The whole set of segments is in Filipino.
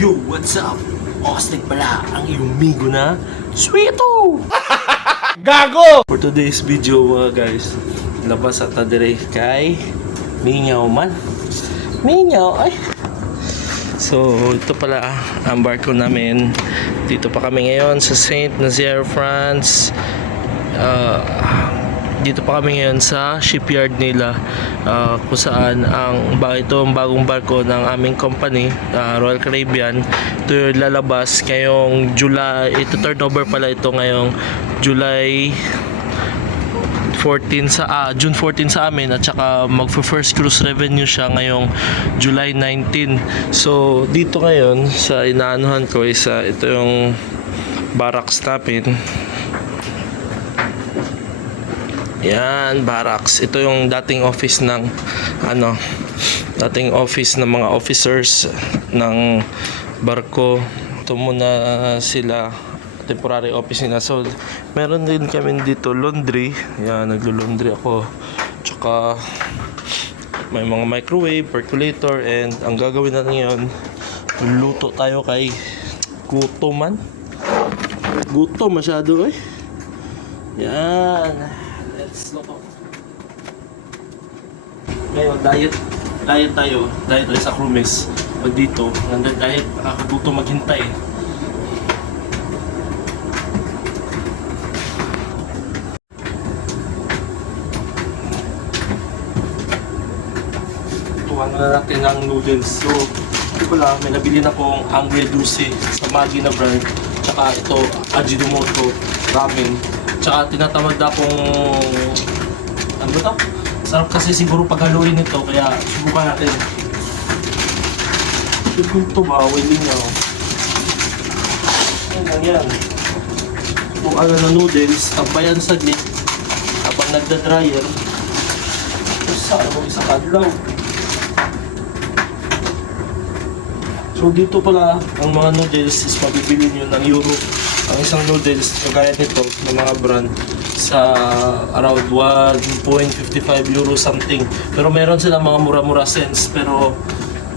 Yo, what's up? Ostig pala ang iyong migo na Sweeto! Gago! For today's video mga guys, labas at tadire kay Mingaw man. Mingaw, ay! So, ito pala ang barko namin. Dito pa kami ngayon sa Saint-Nazaire, France. Dito pa kami ngayon sa shipyard nila, kung saan ito ang bagong barko ng aming company, Royal Caribbean. Ito yung lalabas ngayong July. Ito turnover pala ito ngayong July 14 sa June 14 sa amin, at saka magfo-first cruise revenue siya ngayong July 19. So dito ngayon sa inaanuhan ko is ito yung barracks namin. Yan, barracks. Ito yung dating office ng dating office ng mga officers ng barko. Ito muna sila, temporary office nila. So, meron din kami dito laundry. Yan, naglo-laundry ako. Tsaka may mga microwave, percolator, and ang gagawin natin ngayon, luto tayo kay gutom man. Gutom masyado eh. Yan. Let's go. Ngayon, diet tayo sa Crumes. Pag dito, nandun diet, nakakaguto maghintay. Tuwan na natin ang noodles. So, ito pala, may nabili na akong Angre Dulce sa Maggi na brand. Tsaka ito, Ajinomoto Ramen. Tsaka tinatamad na akong ano ba ito? Sarap kasi siguro paghaluin nito, kaya subukan natin. Siguro ito ba? Willing na ako. Yan lang yan. Subukan na ng noodles, tabayan saglit habang nagda-dryer. Saan mo isa kadlaw? So dito pala, ang mga noodles is mabibili nyo ng euro. Ang isang noodles, kagaya nito, ng mga brand, sa around 1.55 euro something. Pero meron silang mga mura-mura cents, pero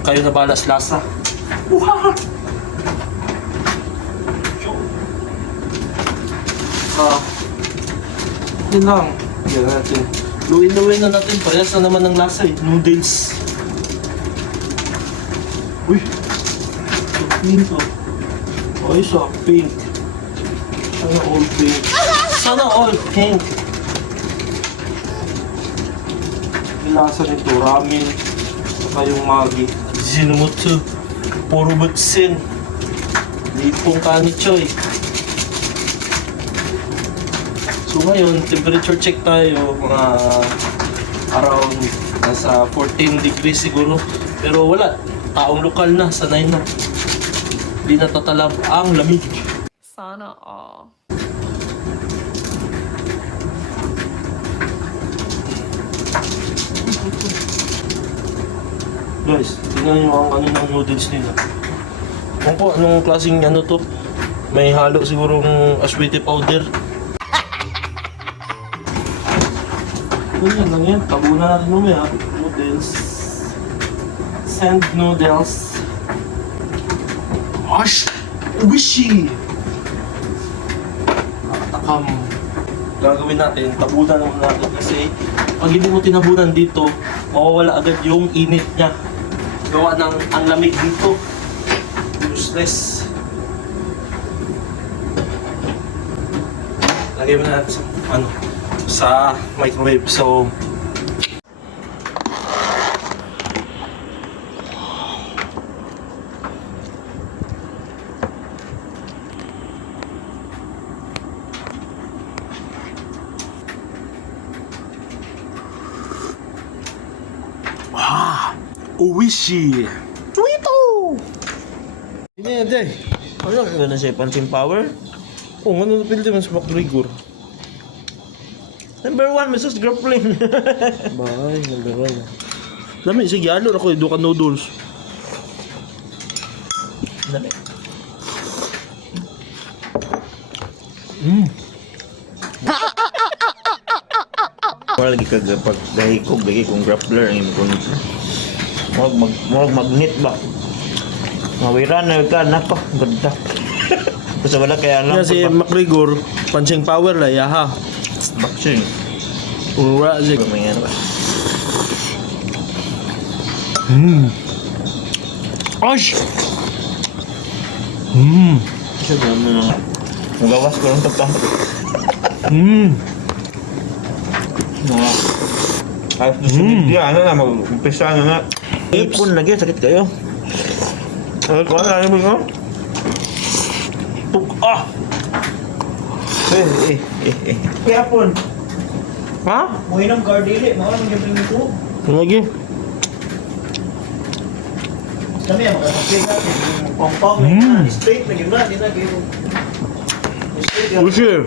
kayo na balas lasa. Wow! Yun lang. Yan natin. Luwin-luwin na natin. Parehas na naman ng lasa eh. Noodles. Uy! So clean to. O isa, pink. Sana all pink. Sana all pink. Yung lasa nito, ramen. Saka yung Maggi. Ajinomoto. Puro butsin. Lipong kanichoy. So ngayon, temperature check tayo. Mga around nasa 14 degrees siguro. Pero wala. Taong lokal na. Sanay na. Hindi natatalab ang lamig. Sana all. Guys, tingnan nyo ang ano ng noodles nila. Kung po, anong klaseng ano to? May halo sigurong aswete powder. Ganyan lang yan. Tabunan natin mamaya. Noodles. Sand noodles. Ash! Wishy! Nakatakam. Gagawin natin, tabunan naman natin kasi pag hindi mo tinabunan dito, mawawala agad yung init niya. Gawa ng ang lamig dito. Useless. Lagay mo na natin sa microwave. So, Oishi! Sweeto! Hindi, hindi. Ano na siya? Punching power? Oo, ano na pildi man sa McGregor? Number 1, Mrs. Grappling. Bye, number 1. Dami, sige, alor ako, doon ka noodles. Dami. Wala lagi ka pag dahikog lagi kong grappler ang imong magnet ba. Mawiran na ka, nako. Ganda. Basta wala kaya lang. Yan si McGregor, punching power lah, yaha. Boxing. Ura si... Lumayan ba? Osh! Isa ba mo na? Magawas ko lang tapos. Mga... Ayos na si media, ano na, mag-umpisa na na. Ipon lagi, sakit kayo. Ay, ko na, ano mo? Ah! Kaya pon, Ha? mo inang gardili, mga nang gabing ito. Lagi. Kami ang makakapigay, pang-pang, straight na gimna, di na kayo. Straight Usir.